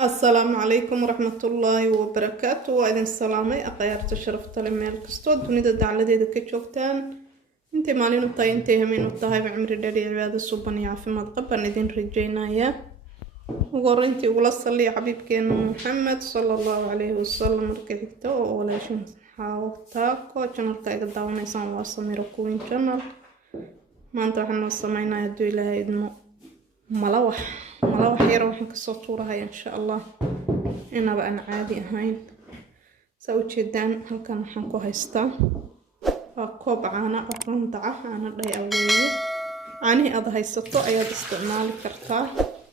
السلام عليكم ورحمة الله وبركاته. وإذن السلامي أقيارت الشرف ميل كستو دونيدا دعلديدا كجوجتان انتي مالين وطاي انتي همين وطاي بعمري داري عبادة الصوباني عافماد قبان إذن رجينايا وقرنتي ولا صلي حبيبكينا محمد صلى الله عليه وسلم ركحتو ولاشن حاوتاكو جنركا إذا داونيسان واسميرو كوين جنر ما انتو حنا سمينا يدو إلهي إذنو ملوح يرى waxaan kasoo tuurahay insha Allah inaba aan caadi ahayn soo jeedaan halkan waxaan ku haystaa waa koob caano oo runta ah caano dhay aweeyo caani aad haysato ayaad isticmaali kartaa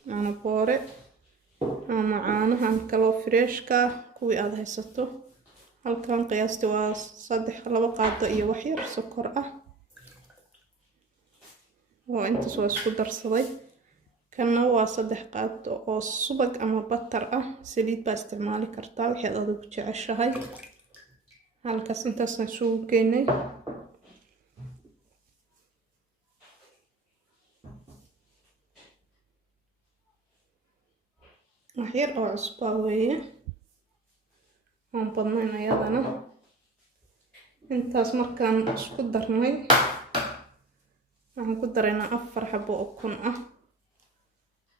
caano boore ama caanahan kale freshka kuwi aad haysato halkan qiyaastii waa 3 qaado iyo wax yar sokor ah oo intaas waa isku darsaday kana waa 3 qaado oo subag ama butter ah saliid baa isticmaali kartaa wixii aad ugu jeceshahay halkaas intaas aan soo geynay wax yar oo cusbo weeye aan badnayn ayadana intaas markaan isku darnay waxaan ku dareynaa 4 xabo oo ukun ah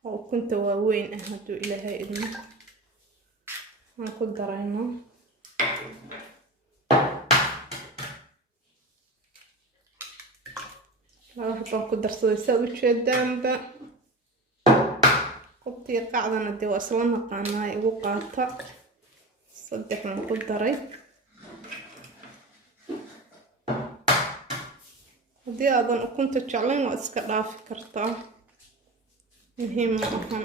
oo ukunta waaweyn ah haduu ilaahay idmo aan ku darayno waxaan ku darsaday saad u jeedaanba qoftii qacdana dee waa isla naqaanaa igu qaata 3 aan ku daray haddii aadan ukunta jeclayn waa iska dhaafi kartaa muhiim ma ahan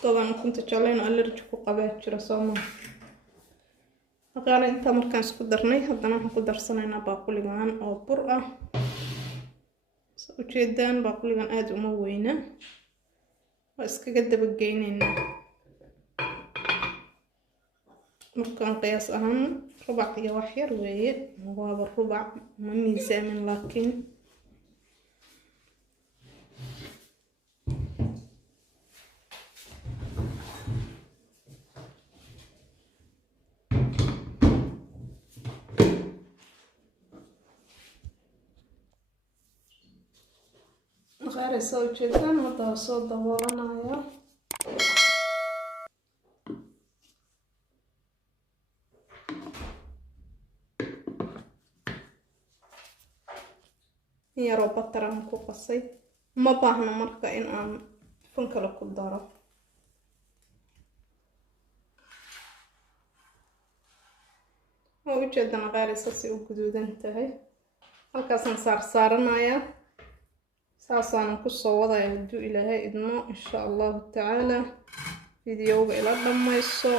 dadaan ukunta jeclayn allergy ku qabaa jira sooma aqaana inta markaan isku darnay haddana waxaan ku darsanaynaa baaquligan oo bur ah soo jeedaan baaquligan aad uma weyna waa iskaga daba geynaynaa markaan qiyaas ahaan rubac iyo wax yar weeye waaba rubac ma miisaamin laakiin غير سو جدا هذا صوت دورنا يا رب ترى مكو قصي ما باهنا مركا إن أم فنكلا كدارة وجدنا غير ساسي وجدود انتهي هالكاسن صار يا ساسان كسو وضع يهدو إلهي إدمو إن شاء الله تعالى فيديو إلى دميسو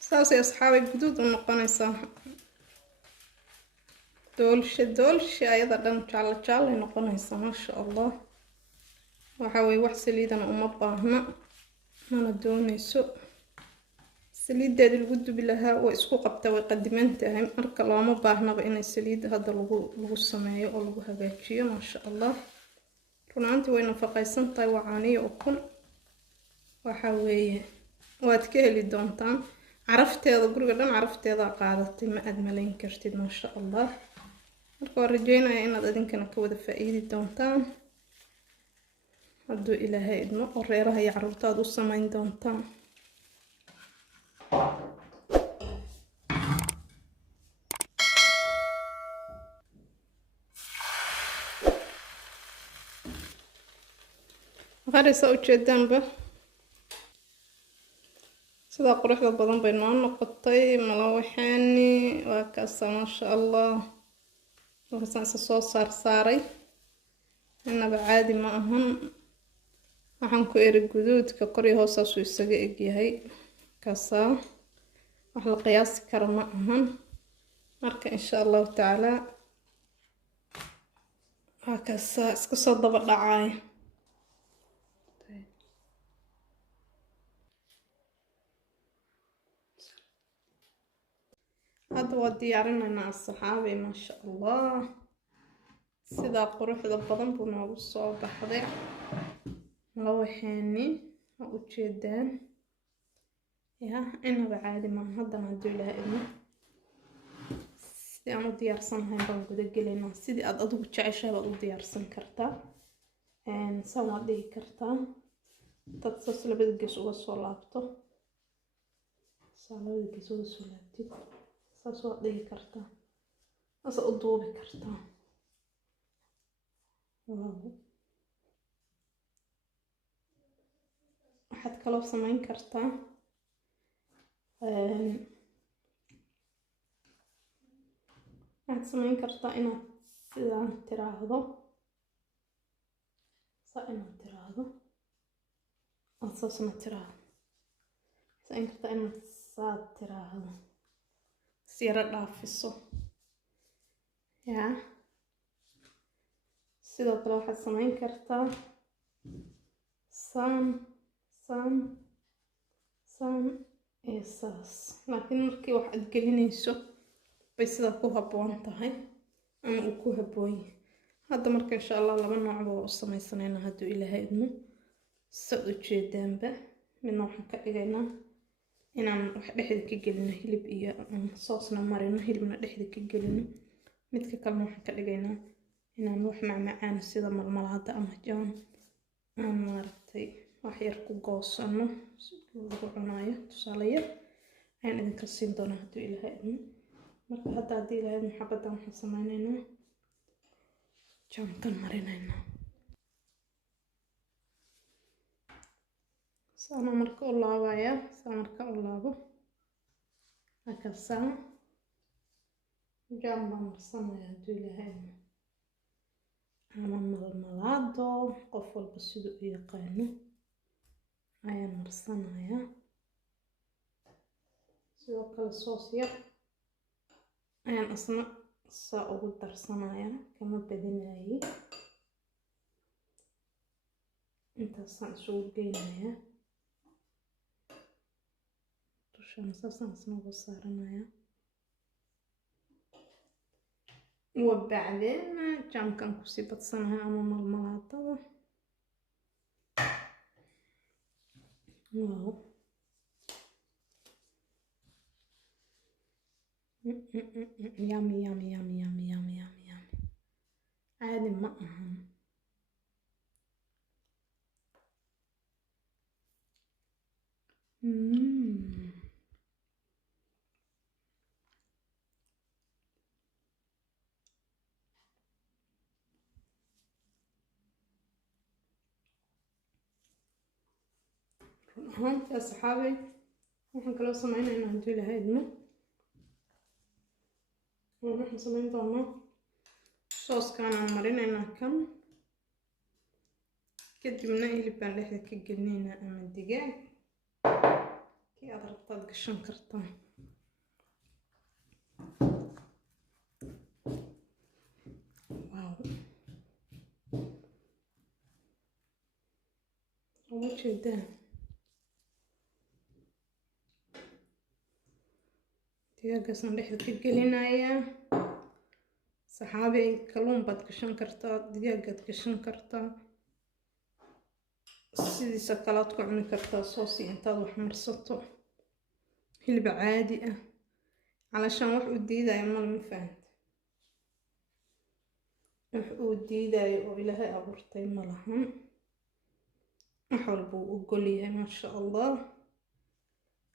ساسي أصحابي جدود ونقنيسا دولش أيضا دم جالة نقنيسا ما شاء الله وحاوي وحسي ليدنا أمباهنا أنا دونيسو سليد داد الود بلها وإسكو قبتا ويقدمانتها مركا لو ما باهنا بإن السليد هذا لغو السماية أو لغو هباتشية ما شاء الله رونانتي وين فقايسان طاي وعانية أكون وحاوية واتكهلي دونتان عرفت هذا قرقا دان عرفت هذا قادتي ما أدمالين كرتيد ما شاء الله مركا ورجينا إن هذا كان كودا فايدي دونتان هدو إلهي إدمو وريرها يعرفتا دو السماين دونتان غير سو جدًا به سدا قروح بدن بيننا نقطي ملوحاني وكاسة ما شاء الله وكاسة سو صاري إنه بعادي ما أهم waxaan ku eri guduudka qori hoosaas uu isaga eg yahay kaasa wax la qiyaasi karo ma ahan marka insha Allah taala kaasa iska soo daba dhacay هذا ودي يعرفنا الصحابي ما شاء الله sidaa quruxda badan buu noogu soo baxday lawaxeeni oo ujeedaan yaa inaba caadi maaha. haddana hadduu ilaahay idmo sidii aan u diyaarsanahay baan guda gelaynaa. sidii aad adigu jeceshahay baad u diyaarsan kartaa. saan waad dhigi kartaa dad saas labada gees uga soo laabto, saa labada gees uga soo laabtid saas waad dhigi kartaa, saas u duubi kartaa. waxaad kaloo samayn kartaa inaad sidaan tiraahdo, saa inaad tiraahdo aad saasna tiraahdo, samayn kartaa inaad saa tiraahdo si yara dhaafiso yaa. sidoo kale waxaad samayn kartaa saan iyo saas, laakiin markii wax aad gelinayso bay sidaa ku habboon tahay ama uu ku habboon yahay. hadda marka insha allah laba noocba waa u samaysanayna hadduu ilaahay idmo. sad ujeedaanba midna waxaan ka dhigaynaa inaan wax dhexda ka gelino hilib iyo soosna marino, hilibna dhexda ka gelino. midka kalena waxaan ka dhigaynaa inaan wax macmacaan sida malmalaada ama jaan aan maaragtay wax yar ku goosano lagu cunaayo. tusaale yar ayaan idinka siin doonaa hadduu ilaahay idmo. marka hadda haddii ilaahay idmo xabaddan waxaan samaynaynaa jaankan marinaynaa. saana marka u laabayaa, saa marka u laabo akasaa jaan baan marsanayaa hadduu ilaahay idmo, ama malmalaado qof walba siduu u yaqaano ayaan marsanayaa. sidoo kale soos yar ayaan isna saa ugu darsanayaa, kama badinaayay. intaasaan isugu geynayaa dushaan, saasaan isna uga saaranayaa. وبعدين jaamkan kusii badsanahay ama malmalaadada. wow yummy yummy yummy yummy yummy yummy yummy caadi ma ahan. يا صحابي waxaan kaloo sameynaynaa haddii ilaahay idmo, waxaan samayn doonaa sooskaan marinaynaa kan, kadibna hilib baan dhexda ka gelinaynaa ama digaag, kii aad rabtaad gashan kartaa. uga jeedaan digaaggaasaan dhexda ka gelinayaa. saxaabi kalluun baad gashan kartaa, digaaggaad gashan kartaa, sidiisa kalaad ku cuni kartaa soosi intaad wax marsato. hilib caadi ah calashaan wax uu diidayo male, ma fahanta. wax uu diidayo oo ilaahay abuurtay ma lahan, wax walba uu ogol yahay maasha allah.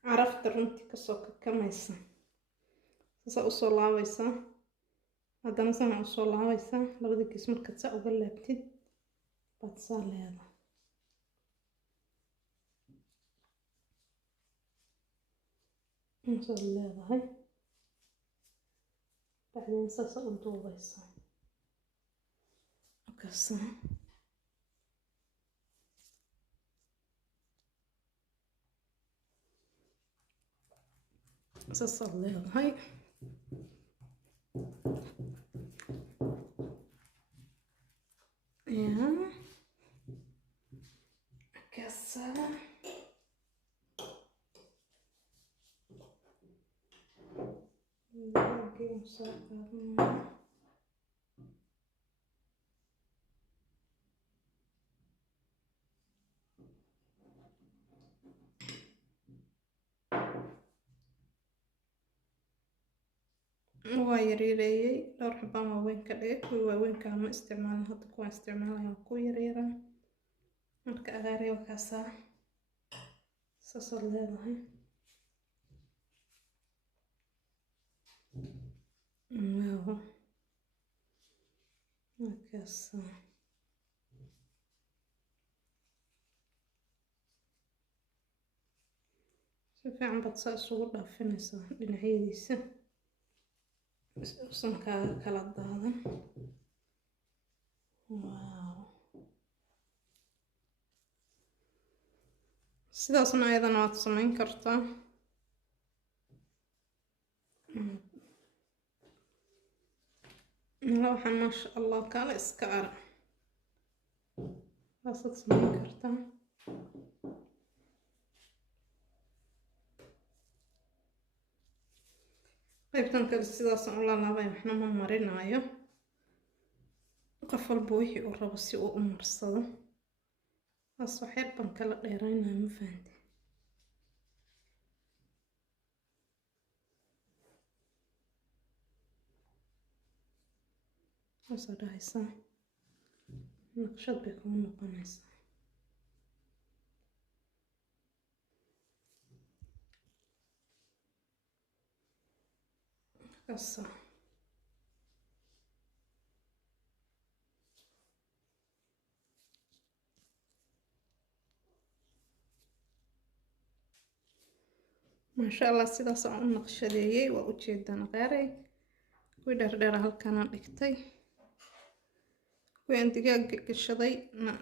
carafta runtii kasoo kakamaysa. saasaa usoo laabaysaa, haddana sana usoo laabaysaa. labada gees markaad saa uga laabtid baad saa leedahay. saad leedahay bacdeen saasa u duubaysaa. markaasa saasaad leedahay. markaasa soo qaadanaya waa yaryareyey dhowr xabaan waaweyn ka dhigay kuwii waaweynkaa ma isticmaalin hadda kuwaan isticmaalaya waa kuwa yaryaraa marka aqaarey wakaasaa saasaad leedahay waaw wakaasaa si fiican baad saa isugu dhaafinaysaa dhinacyadiisa usan kaaga kala daadan waaw sidaasna ayadana waad samayn kartaa waxaan maasha allah kaala iska ara waasaad samayn kartaa qaybtan kale sidaasaan u laalaabay waxna ma marinayo qof walba wixii uu rabo si uu u marsado taas waxyar baan kala dheeraynaya ma fahante saasaa dhahaysaa naqshad bay kuu noqonaysaa markaasa maasha allah sidaas aan u naqshadeeyey waa ujeedaan qaaray kuwii dheerdheera halkaana dhigtay kuwii aan digaaga gashaday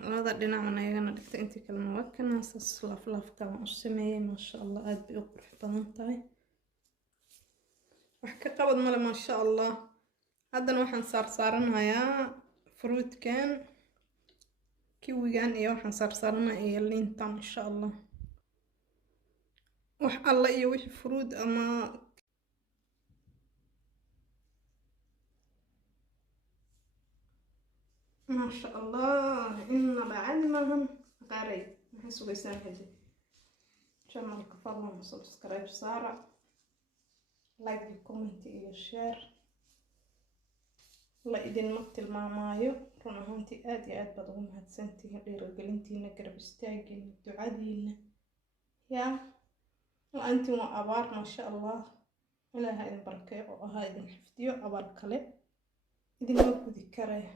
labada dhinacna ayagana dhigtay intii kalena waa kana saas laaf kalan u sameeyey maasha allah aad bay u qurux badan tahay wax ka qabad male maasha allah haddana waxaan saarsaaranayaa fruitkan kiwigan iyo waxaan saarsaaranayaa iyo liintan insha allah wax alla iyo wixii fruit ama maasha allah inaba caadi maahan qaaray maxay sugaysaan hadi channelka fadlan subscribe saara like comment iyo share la idinma tilmaamaayo run ahaantii aad iyo aad baad ugu mahadsantihiin dhiirigelintiina garab istaagiina ducadiina yaa la-aantiin waa abaar maasha allah ilaaha idin barkeeyo oo ahaa idin xifdiyo abaar kale idinma gudi karaya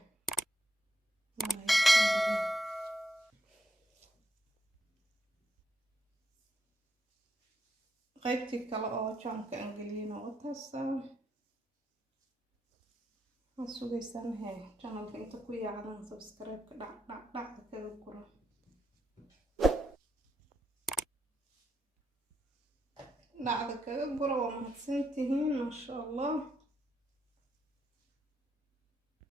qaybtii kale oo jaanka aan geliyeyna oo taasa waxaan sugaysaan channelka inta ku yaacdan subscribe-ka dhacda kaga guro waa mahadsantihiin maasha allah